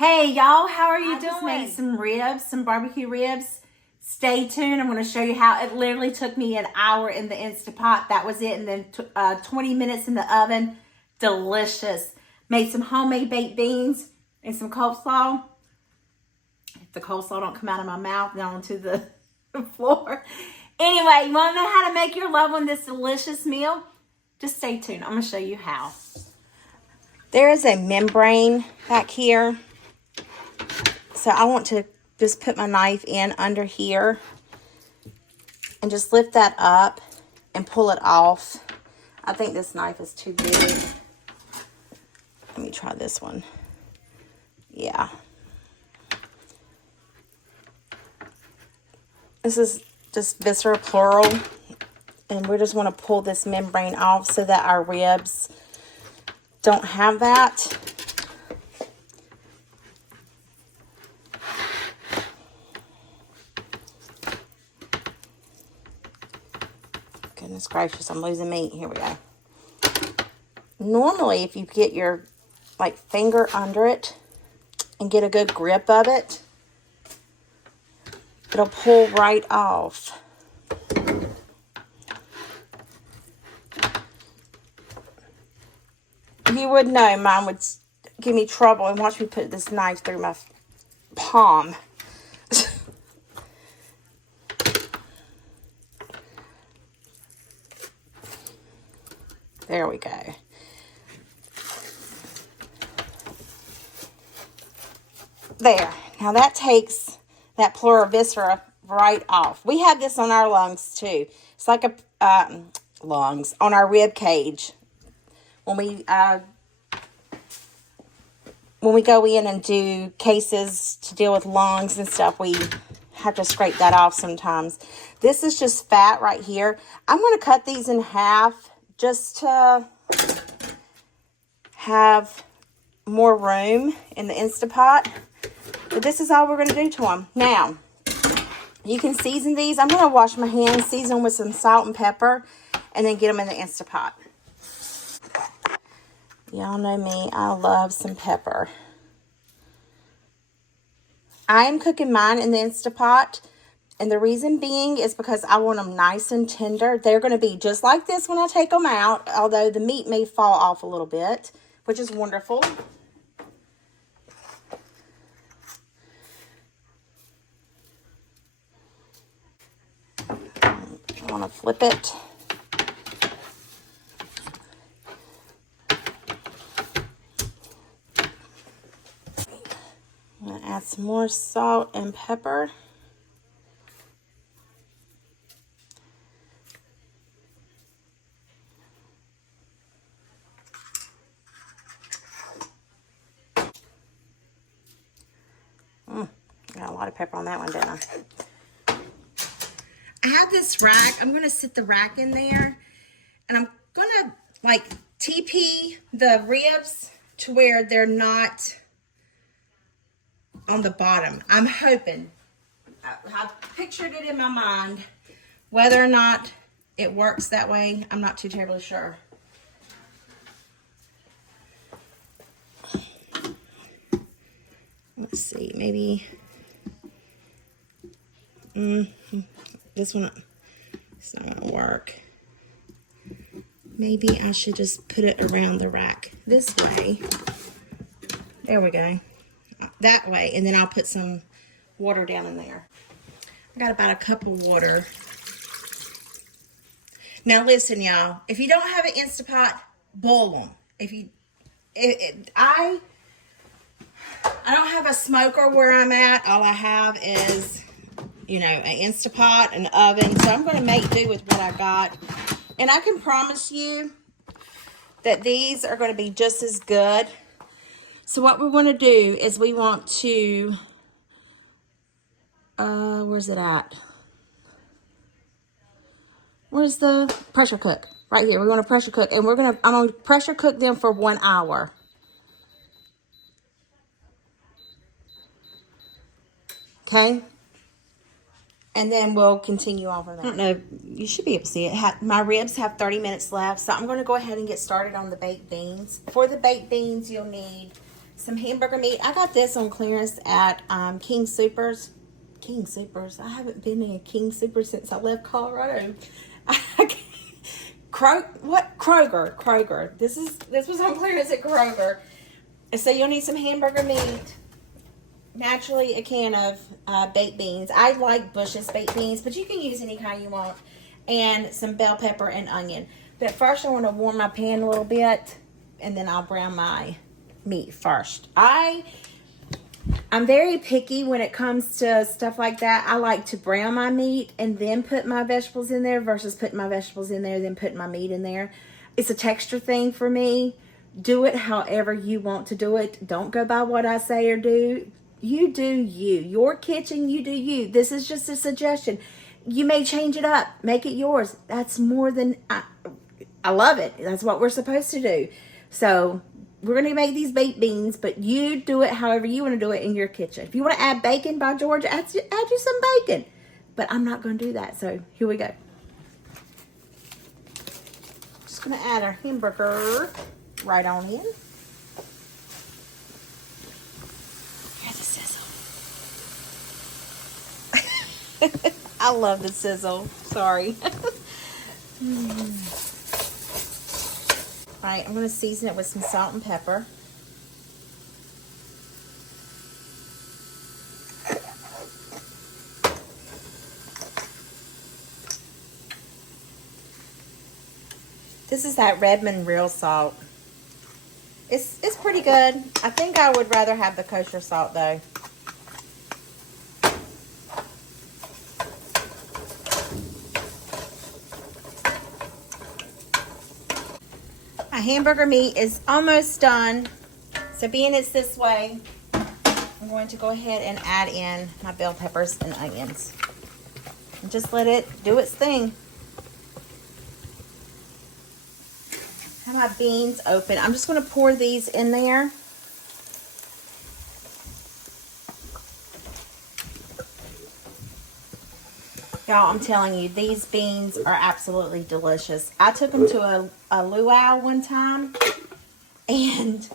Hey y'all, how are you doing? I just made some ribs, some barbecue ribs. Stay tuned. I'm going to show you how it literally took me an hour in the Instapot. That was it. And then 20 minutes in the oven. Delicious. Made some homemade baked beans and some coleslaw. If the coleslaw don't come out of my mouth down onto the floor. Anyway, you want to know how to make your loved one this delicious meal? Just stay tuned. I'm going to show you how. There is a membrane back here. So I want to just put my knife in under here and just lift that up and pull it off. I think this knife is too big. Let me try this one. Yeah. This is just viscera plural. And we just want to pull this membrane off so that our ribs don't have that. Goodness gracious, I'm losing meat. Here we go. Normally, if you get your finger under it and get a good grip of it, it'll pull right off. You would know mine would give me trouble, and watch me put this knife through my palm. There we go. There. Now that takes that pleural viscera right off. We have this on our lungs too. It's like a lungs on our rib cage. When we go in and do cases to deal with lungs and stuff, we have to scrape that off sometimes. This is just fat right here. I'm going to cut these in half just to have more room in the Instapot. But this is all we're going to do to them. Now, you can season these. I'm going to wash my hands, season them with some salt and pepper, and then get them in the Instapot. Y'all know me. I love some pepper. I am cooking mine in the Instapot. And the reason being is because I want them nice and tender. They're going to be just like this when I take them out. Although the meat may fall off a little bit, which is wonderful. I want to flip it. I'm going to add some more salt and pepper. Got a lot of pepper on that one, didn't I? I have this rack. I'm going to sit the rack in there. And I'm going to, TP the ribs to where they're not on the bottom. I'm hoping. I've pictured it in my mind. Whether or not it works that way, I'm not too terribly sure. Let's see, maybe this one, it's not gonna work. Maybe I should just put it around the rack this way. There we go. That way, and then I'll put some water down in there. I got about a cup of water. Now listen, y'all, if you don't have an Instapot, boil them. I don't have a smoker where I'm at. All I have is, an Instapot, an oven. So I'm going to make do with what I got. And I can promise you that these are going to be just as good. So what we want to do is we want to, where's it at? Where's the pressure cook? Right here. We're going to pressure cook. And I'm going to pressure cook them for 1 hour. Okay? And then we'll continue on from there. I don't know. You should be able to see it. My ribs have 30 minutes left. So I'm going to go ahead and get started on the baked beans. For the baked beans, you'll need some hamburger meat. I got this on clearance at King Soopers. King Soopers. I haven't been in a King Super since I left Colorado. Kroger. This was on clearance at Kroger. So you'll need some hamburger meat. Naturally, a can of baked beans. I like Bush's baked beans, but you can use any kind you want. And some bell pepper and onion. But first, I want to warm my pan a little bit, and then I'll brown my meat first. I'm very picky when it comes to stuff like that. I like to brown my meat and then put my vegetables in there versus putting my vegetables in there then putting my meat in there. It's a texture thing for me. Do it however you want to do it. Don't go by what I say or do. You do you. Your kitchen, you do you. This is just a suggestion. You may change it up. Make it yours. That's more than... I love it. That's what we're supposed to do. So we're going to make these baked beans, but you do it however you want to do it in your kitchen. If you want to add bacon by George, add you some bacon. But I'm not going to do that. So here we go. Just going to add our hamburger right on in. Here's the sizzle. I love the sizzle. Sorry. All right, I'm going to season it with some salt and pepper. This is that Redmond real salt. It's pretty good. I think I would rather have the kosher salt though. My hamburger meat is almost done. So being it's this way, I'm going to go ahead and add in my bell peppers and onions. And just let it do its thing. I have my beans open. I'm just going to pour these in there. Y'all, I'm telling you, these beans are absolutely delicious. I took them to a luau one time, and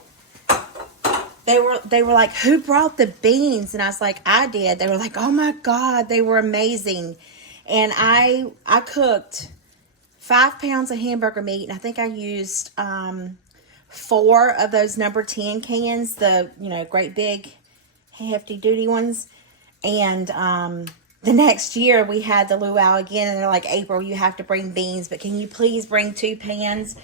they were like, who brought the beans? And I was like, I did. They were like, oh my God, they were amazing. And I cooked 5 pounds of hamburger meat, and I think I used 4 of those number 10 cans, the, great big hefty duty ones. And the next year we had the luau again, and they're like, April, you have to bring beans, but can you please bring 2 pans?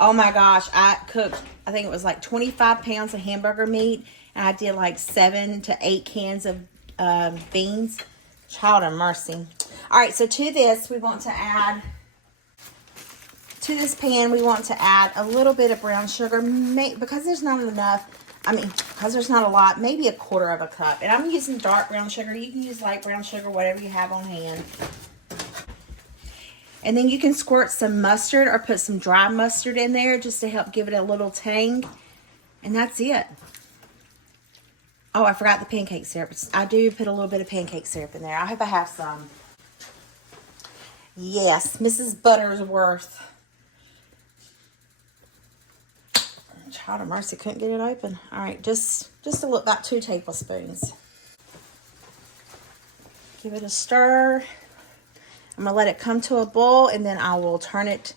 Oh my gosh, I cooked, I think it was like 25 pounds of hamburger meat, and I did like 7 to 8 cans of beans. Child of mercy. All right, so to this, we want to add, to this pan, we want to add a little bit of brown sugar, because there's not enough. Because there's not a lot, maybe 1/4 cup. And I'm using dark brown sugar. You can use light brown sugar, whatever you have on hand. And then you can squirt some mustard or put some dry mustard in there just to help give it a little tang. And that's it. Oh, I forgot the pancake syrup. I do put a little bit of pancake syrup in there. I hope I have some. Yes, Mrs. Buttersworth. Child of mercy, couldn't get it open. All right, just about 2 tablespoons. Give it a stir. I'm gonna let it come to a boil, and then I will turn it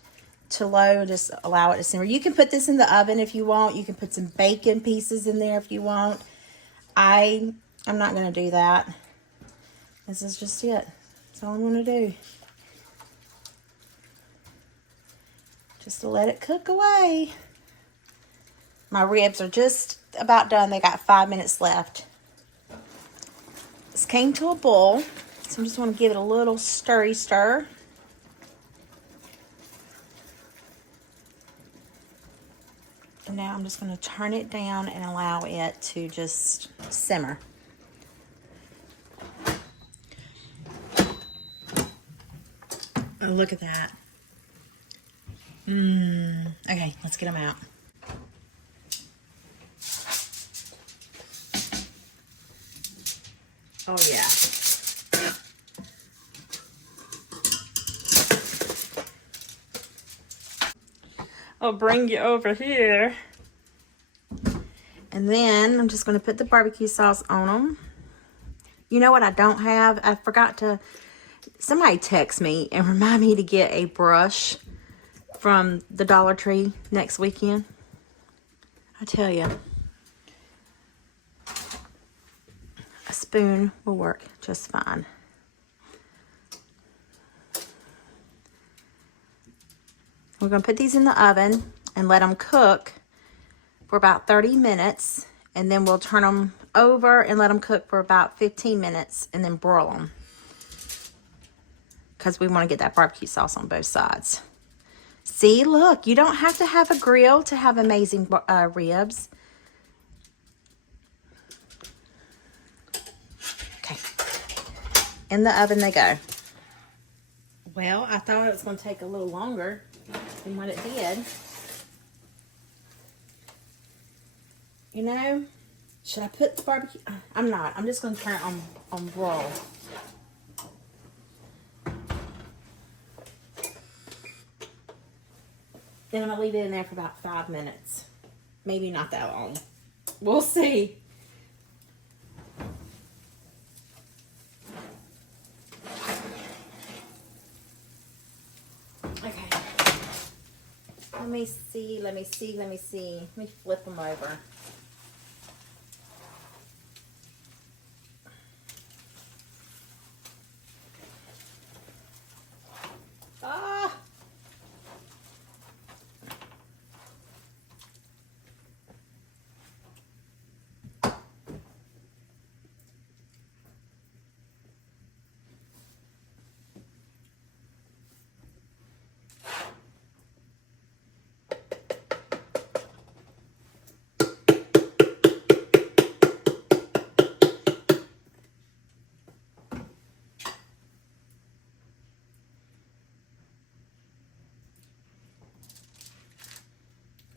to low. Just allow it to simmer. You can put this in the oven if you want. You can put some bacon pieces in there if you want. I'm not gonna do that. This is just it. That's all I'm gonna do. Just to let it cook away. My ribs are just about done. They got 5 minutes left. This came to a boil, so I just want to give it a little stir. And now I'm just going to turn it down and allow it to just simmer. Oh, look at that. Okay, let's get them out. Oh, yeah. I'll bring you over here. And then I'm just going to put the barbecue sauce on them. You know what I don't have? I forgot to... Somebody text me and remind me to get a brush from the Dollar Tree next weekend. I tell you, a spoon will work just fine. We're going to put these in the oven and let them cook for about 30 minutes. And then we'll turn them over and let them cook for about 15 minutes and then broil them. Because we want to get that barbecue sauce on both sides. See, look, you don't have to have a grill to have amazing ribs. Okay. In the oven they go. Well, I thought it was going to take a little longer than what it did. You know, should I put the barbecue? I'm not. I'm just going to turn it on broil. Then I'm going to leave it in there for about 5 minutes. Maybe not that long. We'll see. Okay. Let me see. Let me flip them over. Ah!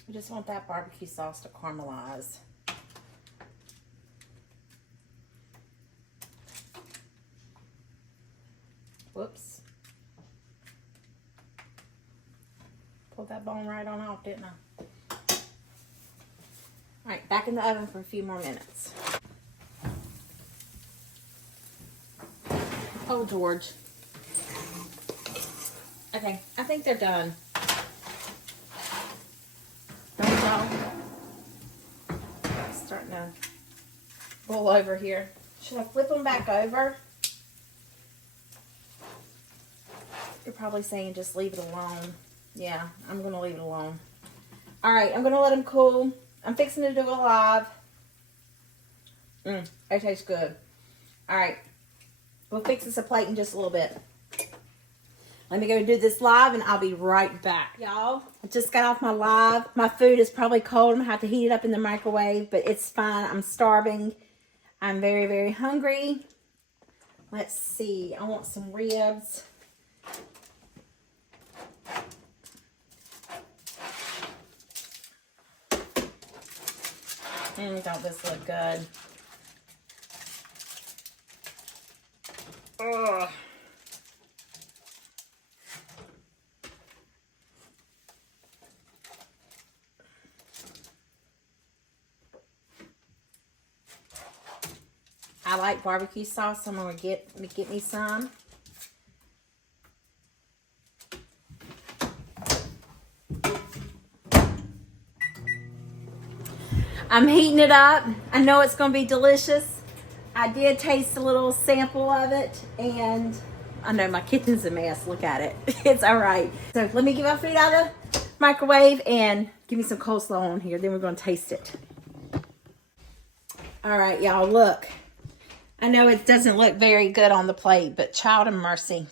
I just want that barbecue sauce to caramelize. Whoops. Pulled that bone right on off, didn't I? Alright, back in the oven for a few more minutes. Oh, George. Okay, I think they're done. Starting to roll over here. Should I flip them back over? You're probably saying just leave it alone. Yeah, I'm going to leave it alone. Alright, I'm going to let them cool. I'm fixing to do a live. It tastes good. Alright, we'll fix this a plate in just a little bit. Let me go do this live and I'll be right back. Y'all, I just got off my live. My food is probably cold. I'm going to have to heat it up in the microwave, but it's fine. I'm starving. I'm very, very hungry. Let's see. I want some ribs. Don't this look good? Ugh. I like barbecue sauce, so I'm going to get me some. I'm heating it up. I know it's going to be delicious. I did taste a little sample of it, and I know my kitchen's a mess. Look at it. It's all right. So let me get my food out of the microwave and give me some coleslaw on here. Then we're going to taste it. All right, y'all, look. I know it doesn't look very good on the plate, but child of mercy.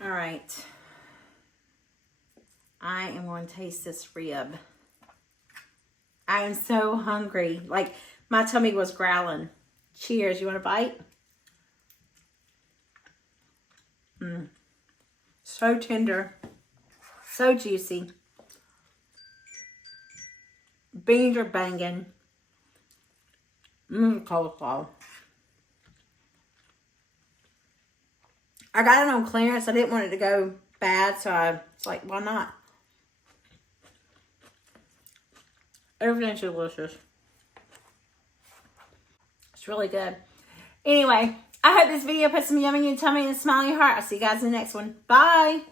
All right. I am going to taste this rib. I am so hungry. Like, my tummy was growling. Cheers. You want a bite? So tender. So juicy. Beans are banging. Coleslaw. I got it on clearance. I didn't want it to go bad, so I It's like, why not? Everything's delicious. It's really good. Anyway, I hope this video put some yummy in your tummy and a smile in your heart. I'll see you guys in the next one. Bye.